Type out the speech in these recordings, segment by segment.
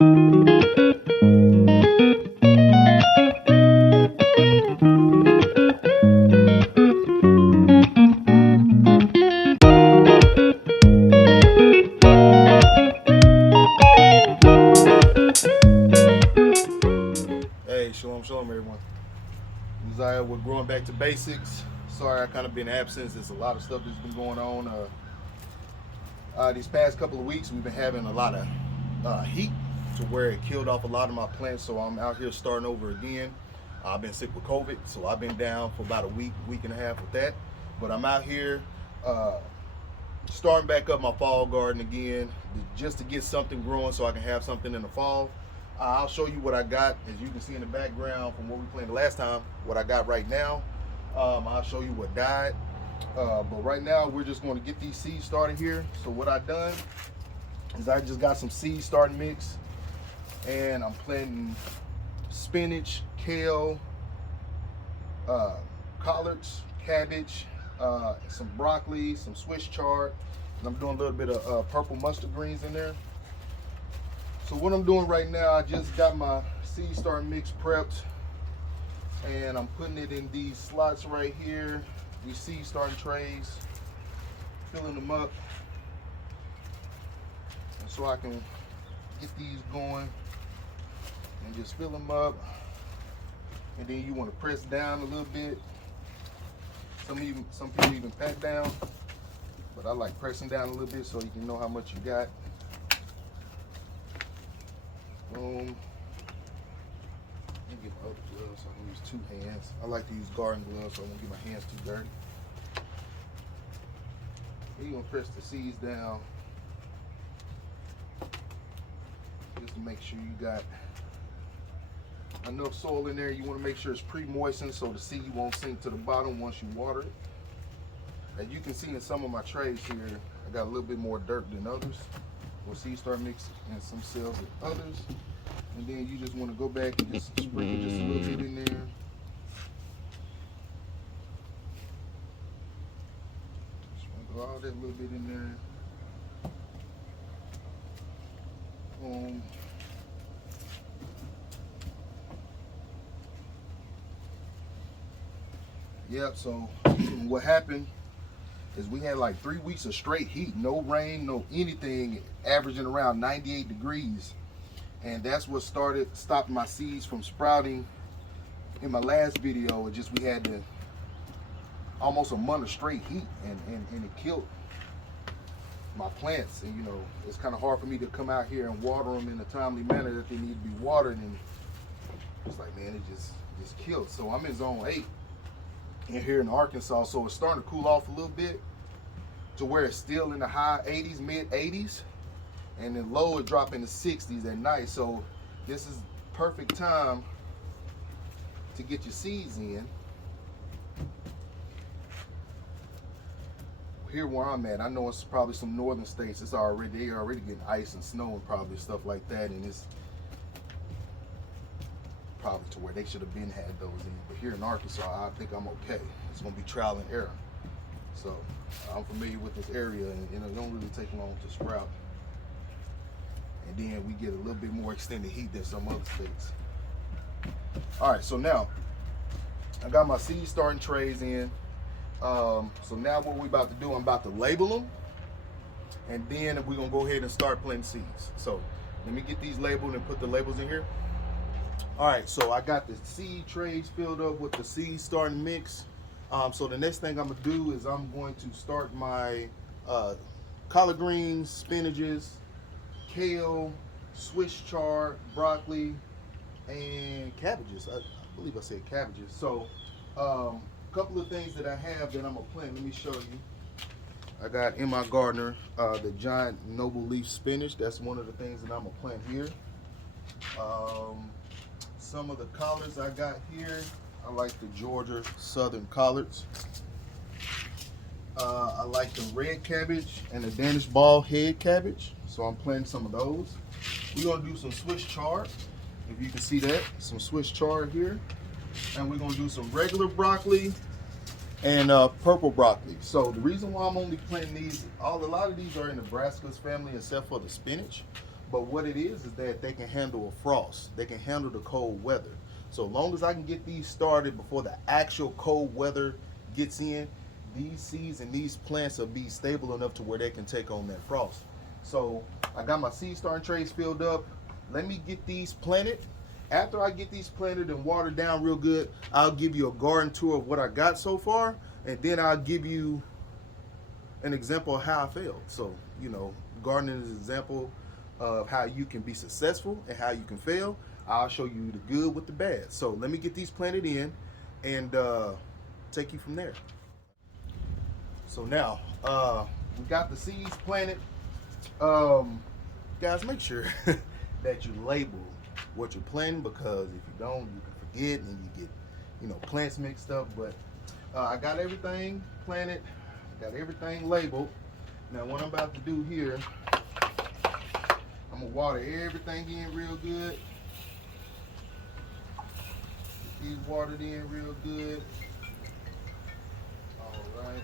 Hey, shalom, shalom, everyone. Uzziah, we're growing back to basics. Sorry, I kind of been absent. There's a lot of stuff that's been going on. These past couple of weeks, we've been having a lot of heat to where it killed off a lot of my plants. So I'm out here starting over again. I've been sick with COVID, so I've been down for about a week and a half with that. But I'm out here starting back up my fall garden again, just to get something growing so I can have something in the fall. I'll show you what I got, as you can see in the background from what we planted last time, what I got right now. I'll show you what died. But right now, we're just going to get these seeds started here. So what I've done is I just got some seed starting mix, and I'm planting spinach, kale, collards, cabbage, some broccoli, some Swiss chard, and I'm doing a little bit of purple mustard greens in there. So what I'm doing right now, I just got my seed starting mix prepped, and I'm putting it in these slots right here, these seed starting trays, filling them up, and so I can get these going and just fill them up. And then you want to press down a little bit. Some people even pat down, but I like pressing down a little bit so you can know how much you got. Boom. Let me get my other gloves so I can use two hands. I like to use garden gloves so I won't get my hands too dirty. You're gonna press the seeds down just to make sure you got enough soil in there. You want to make sure it's pre-moistened so the seed won't sink to the bottom once you water it. As you can see in some of my trays here, I got a little bit more dirt than others. Or seed start mix and some cells with others. And then you just want to go back and just sprinkle just a little bit in there. Sprinkle all that little bit in there. Boom. Yep, so what happened is we had like 3 weeks of straight heat, no rain, no anything, averaging around 98 degrees. And that's what stopped my seeds from sprouting in my last video. It just, we had almost a month of straight heat, and it killed my plants. And you know, it's kind of hard for me to come out here and water them in a timely manner that they need to be watered. And it's like, man, it just killed. So I'm in zone 8 in here in Arkansas, so it's starting to cool off a little bit to where it's still in the high 80s, mid 80s, and then low it drop in the 60s at night. So this is perfect time to get your seeds in. Here where I'm at, I know it's probably some northern states, they're already getting ice and snow and probably stuff like that, and it's probably to where they should have been had those in. But here in Arkansas, I think I'm okay. It's gonna be trial and error. So I'm familiar with this area, and it don't really take long to sprout. And then we get a little bit more extended heat than some other states. All right, so now I got my seed starting trays in. So now what we're about to do, I'm about to label them, and then we're gonna go ahead and start planting seeds. So let me get these labeled and put the labels in here. All right, so I got the seed trays filled up with the seed starting mix. So the next thing I'm gonna do is I'm going to start my collard greens, spinaches, kale, Swiss chard, broccoli, and cabbages. I believe I said cabbages. So a couple of things that I have that I'm gonna plant. Let me show you. I got in my gardener the giant noble leaf spinach. That's one of the things that I'm gonna plant here. Some of the collards I got here, I like the Georgia Southern collards. I like the red cabbage and the Danish ball head cabbage, so I'm planting some of those. We're gonna do some Swiss chard, if you can see that, some Swiss chard here. And we're gonna do some regular broccoli and purple broccoli. So the reason why I'm only planting these, a lot of these are in the brassicas family except for the spinach. But what it is that they can handle a frost. They can handle the cold weather. So long as I can get these started before the actual cold weather gets in, these seeds and these plants will be stable enough to where they can take on that frost. So I got my seed starting trays filled up. Let me get these planted. After I get these planted and watered down real good, I'll give you a garden tour of what I got so far, and then I'll give you an example of how I failed. So, you know, gardening is an example of how you can be successful and how you can fail. I'll show you the good with the bad. So let me get these planted in and take you from there. So now we got the seeds planted. Guys, make sure that you label what you're planting, because if you don't, you can forget and you get, you know, plants mixed up. But I got everything planted, got everything labeled. Now what I'm about to do here, I'm gonna water everything in real good. Get these watered in real good. All right.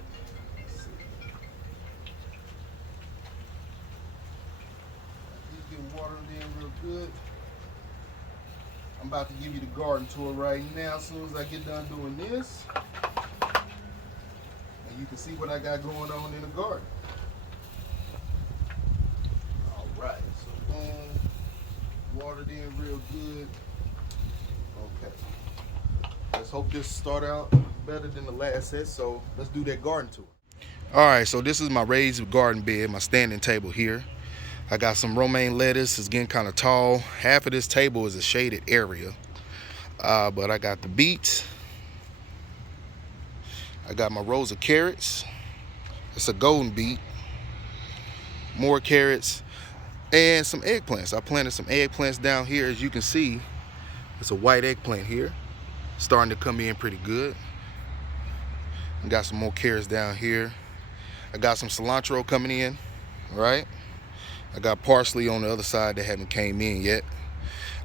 Let's see. These get watered in real good. I'm about to give you the garden tour right now. As soon as I get done doing this, and you can see what I got going on in the garden. All right, so boom, watered in real good. Okay, let's hope this start out better than the last set. So let's do that garden tour. All right, so this is my raised garden bed, my standing table here. I got some romaine lettuce. It's getting kind of tall. Half of this table is a shaded area. But I got the beets. I got my rows of carrots. It's a golden beet. More carrots. And some eggplants. I planted some eggplants down here. As you can see, it's a white eggplant here. Starting to come in pretty good. I got some more carrots down here. I got some cilantro coming in, right? I got parsley on the other side that haven't came in yet.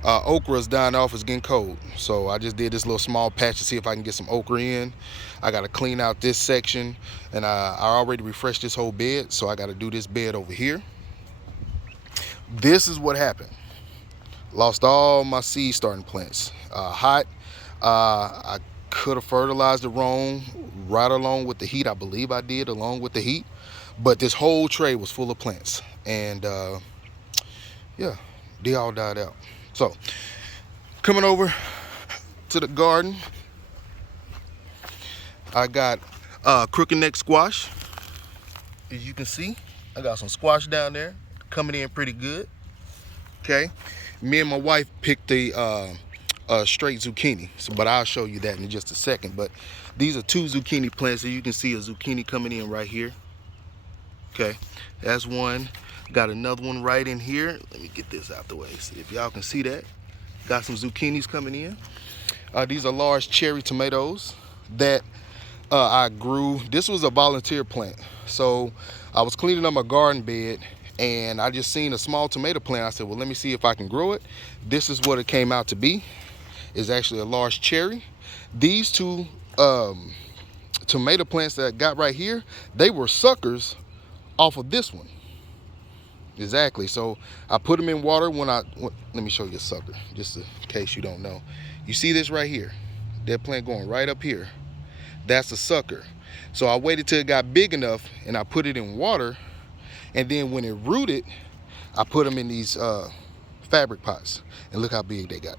Okra's dying off, it's getting cold. So I just did this little small patch to see if I can get some okra in. I gotta clean out this section, and I already refreshed this whole bed, so I gotta do this bed over here. This is what happened. Lost all my seed starting plants. Hot, I could have fertilized it wrong, right along with the heat. I believe I did along with the heat, but this whole tray was full of plants. And yeah, they all died out. So coming over to the garden, I got crooked neck squash. As you can see, I got some squash down there coming in pretty good. Okay, me and my wife picked the straight zucchini, so, but I'll show you that in just a second. But these are 2 zucchini plants, and you can see a zucchini coming in right here. Okay, that's one. Got another one right in here. Let me get this out the way, see if y'all can see that. Got some zucchinis coming in. These are large cherry tomatoes that I grew. This was a volunteer plant. So I was cleaning up my garden bed and I just seen a small tomato plant. I said, well, let me see if I can grow it. This is what it came out to be. It's actually a large cherry. These 2 tomato plants that I got right here, they were suckers off of this one. Exactly. So I put them in water let me show you a sucker, just in case you don't know. You see this right here? That plant going right up here. That's a sucker. So I waited till it got big enough and I put it in water. And then when it rooted, I put them in these fabric pots. And look how big they got.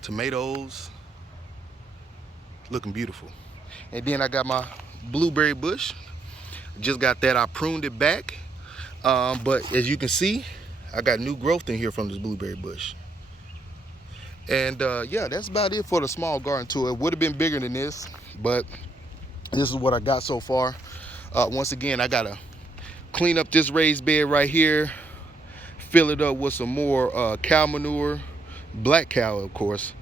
Tomatoes, looking beautiful. And then I got my blueberry bush. Just got that, I pruned it back. But as you can see, I got new growth in here from this blueberry bush. And yeah, that's about it for the small garden tour. It would have been bigger than this, but this is what I got so far. Once again, I gotta clean up this raised bed right here, fill it up with some more cow manure, black cow of course,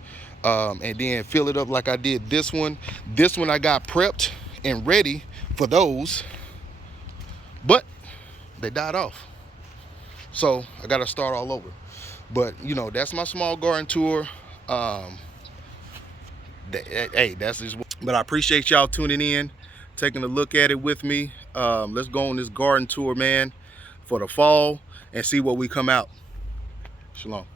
and then fill it up like I did this one. This one I got prepped and ready for those, but they died off. So I gotta start all over. But you know, that's my small garden tour. Hey, that's just. But I appreciate y'all tuning in, taking a look at it with me. Let's go on this garden tour, man, for the fall. and see what we come out. Shalom.